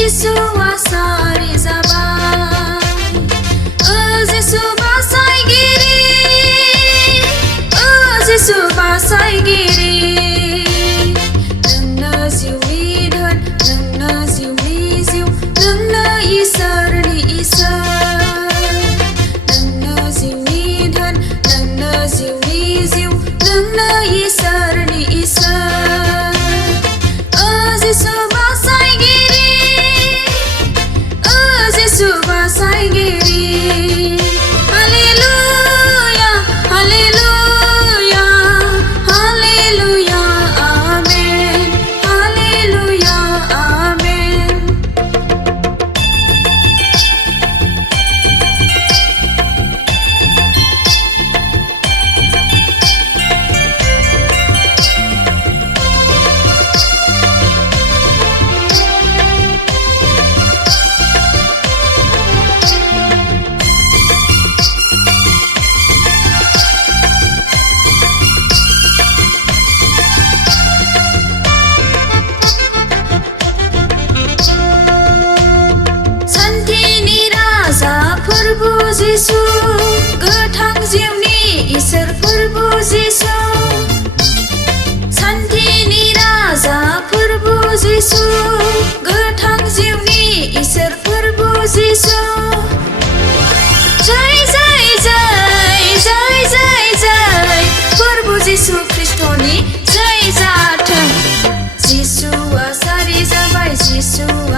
Yesua sari zabai, Yesu basaigiri, Yesu basaigiri. Nोंनो जिउनि धोन, नोंनो जिउनि जिउ, नोंनो इसोरनि इसोर। नोंनो जिउनि धोन, नोंनो जिउनि जिउ, नोंनो इसोरनि इसोर। Yesu basaigiri, Yesu basaigiri. Hallelujah, hallelujah, hallelujah, amen. Hallelujah, amen. Prabhu Yesu, गोथां जिउनि इसोर प्रभु Yesu, शान्तिनि राजा प्रभु Yesu, गोथां जिउनि इसोर प्रभु Yesu। जय जय जय जय जय जय प्रभु Yesu ख्रीष्टनि जय जाथों। जिसुआ सारि जाबाय, जिसुआ